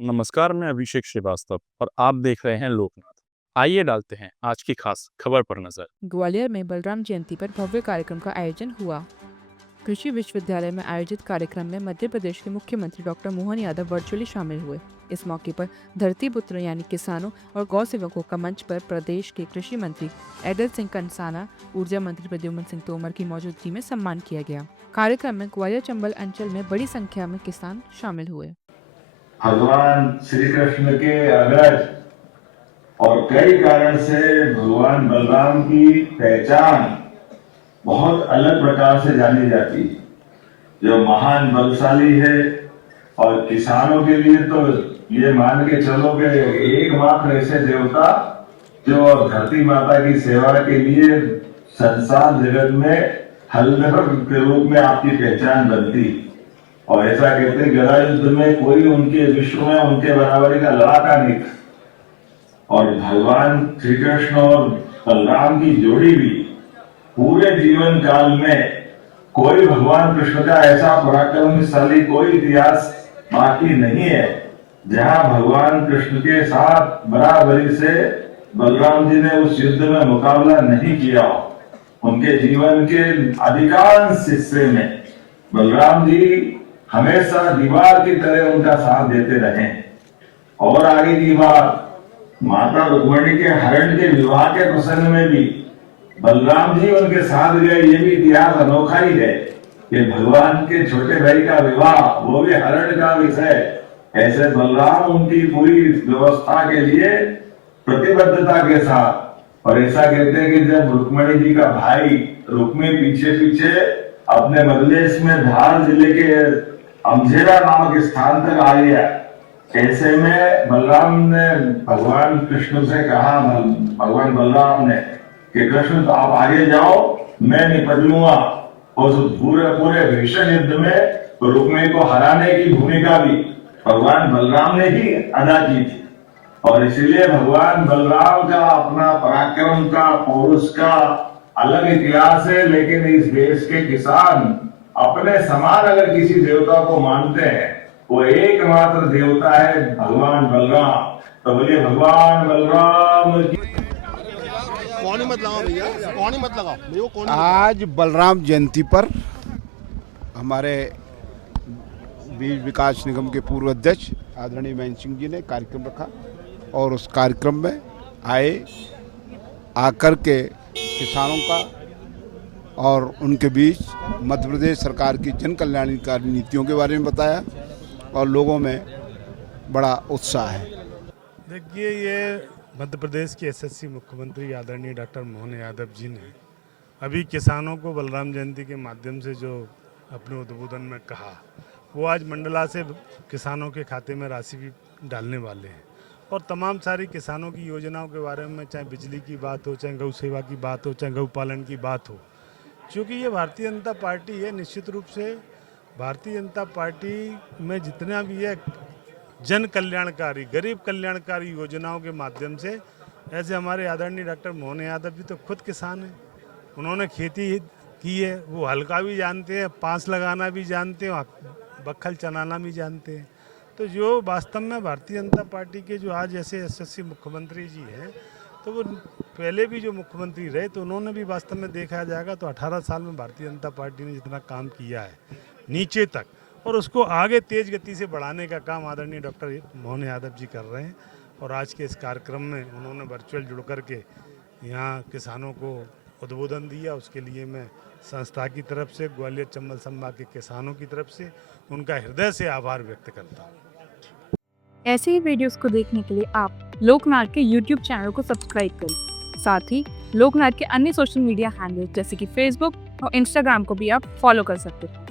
नमस्कार, मैं अभिषेक श्रीवास्तव और आप देख रहे हैं लोकनाथ। आइए डालते हैं आज की खास खबर पर नजर। ग्वालियर में बलराम जयंती पर भव्य कार्यक्रम का आयोजन हुआ। कृषि विश्वविद्यालय में आयोजित कार्यक्रम में मध्य प्रदेश के मुख्यमंत्री डॉक्टर मोहन यादव वर्चुअली शामिल हुए। इस मौके पर धरती पुत्र यानी किसानों और गौ सेवकों का मंच पर प्रदेश के कृषि मंत्री एडल सिंह कंसाना, ऊर्जा मंत्री प्रद्युम्न सिंह तोमर की मौजूदगी में सम्मान किया गया। कार्यक्रम में ग्वालियर चंबल अंचल में बड़ी संख्या में किसान शामिल हुए। भगवान श्री कृष्ण के अग्रज और कई कारण से भगवान बलराम की पहचान बहुत अलग प्रकार से जानी जाती है, जो महान बलशाली है। और किसानों के लिए तो ये मान के चलो कि एकमात्र ऐसे देवता जो धरती माता की सेवा के लिए संसार जगत में हलधर के रूप में आपकी पहचान बनती। और ऐसा कहते हैं गदा युद्ध में कोई उनके विश्व में उनके बराबरी का लड़ाका नहीं था। और भगवान श्री कृष्ण और बलराम की जोड़ी भी पूरे जीवन काल में कोई भगवान कृष्ण का ऐसा पराक्रमशाली कोई इतिहास बाकी नहीं है जहां भगवान कृष्ण के साथ बराबरी से बलराम जी ने उस युद्ध में मुकाबला नहीं किया हो। उनके जीवन के अधिकांश हिस्से में बलराम जी हमेशा दीवार की तरह उनका साथ देते रहे। और आगे की बात, माता रुक्मिणी के हरण के विवाह के प्रसंग में भी बलराम जी उनके साथ गए। ये भी इतिहास अनोखा ही है कि भगवान के छोटे भाई का विवाह, वो भी हरण का विषय। ऐसे बलराम उनकी पूरी व्यवस्था के लिए प्रतिबद्धता के साथ। और ऐसा कहते हैं कि जब रुक्मिणी जी का भाई रुक्मी पीछे पीछे अपने मजलिस में धार जिले के अमझेरा नामक स्थान तक आ गया, ऐसे में बलराम ने भगवान कृष्ण से कहा, भगवान बलराम ने कि कृष्ण तो आप आगे जाओ, मैं निपट लूंगा। उस पूरे भीषण युद्ध में रुक्मिणी को हराने की भूमिका भी भगवान बलराम ने ही अदा की थी। और इसलिए भगवान बलराम का अपना पराक्रम का, पौरुष का अलग इतिहास है। लेकिन इस देश के किसान अपने समान अगर किसी देवता को मानते हैं, वो एकमात्र देवता है भगवान बलराम। तो बोलिए भगवान बलराम की। कौन मत लगाओ भैया, कौन मत लगाओ भैया, कौन। आज बलराम जयंती पर हमारे बीज विकास निगम के पूर्व अध्यक्ष आदरणीय महेंद्र सिंह जी ने कार्यक्रम रखा और उस कार्यक्रम में आकर के किसानों का और उनके बीच मध्य प्रदेश सरकार की जन कल्याणकारी नीतियों के बारे में बताया और लोगों में बड़ा उत्साह है। देखिए, ये मध्य प्रदेश के यशस्वी मुख्यमंत्री आदरणीय डॉक्टर मोहन यादव जी ने अभी किसानों को बलराम जयंती के माध्यम से जो अपने उद्बोधन में कहा, वो आज मंडला से किसानों के खाते में राशि भी डालने वाले हैं। और तमाम सारी किसानों की योजनाओं के बारे में, चाहे बिजली की बात हो, चाहे गौ सेवा की बात हो, चाहे गौ पालन की बात हो, क्योंकि ये भारतीय जनता पार्टी है। निश्चित रूप से भारतीय जनता पार्टी में जितना भी है जन कल्याणकारी, गरीब कल्याणकारी योजनाओं के माध्यम से, ऐसे हमारे आदरणीय डॉक्टर मोहन यादव जी तो खुद किसान हैं। उन्होंने खेती की है, वो हल्का भी जानते हैं, पाँस लगाना भी जानते हैं, बक्खल चलाना भी जानते हैं। तो जो वास्तव में भारतीय जनता पार्टी के जो आज ऐसे यशस्वी मुख्यमंत्री जी हैं, तो वो पहले भी जो मुख्यमंत्री रहे तो उन्होंने भी वास्तव में देखा जाएगा तो 18 साल में भारतीय जनता पार्टी ने जितना काम किया है नीचे तक, और उसको आगे तेज गति से बढ़ाने का काम आदरणीय डॉक्टर मोहन यादव जी कर रहे हैं। और आज के इस कार्यक्रम में उन्होंने वर्चुअल जुड़ करके यहाँ किसानों को उद्बोधन दिया। उसके लिए मैं संस्था की तरफ से, ग्वालियर चंबल संभाग के किसानों की तरफ से उनका हृदय से आभार व्यक्त करता हूँ। ऐसे ही वीडियोस को देखने के लिए आप लोकनाथ के YouTube चैनल को सब्सक्राइब करें। साथ ही लोकनाथ के अन्य सोशल मीडिया हैंडल जैसे कि फेसबुक और इंस्टाग्राम को भी आप फॉलो कर सकते हैं।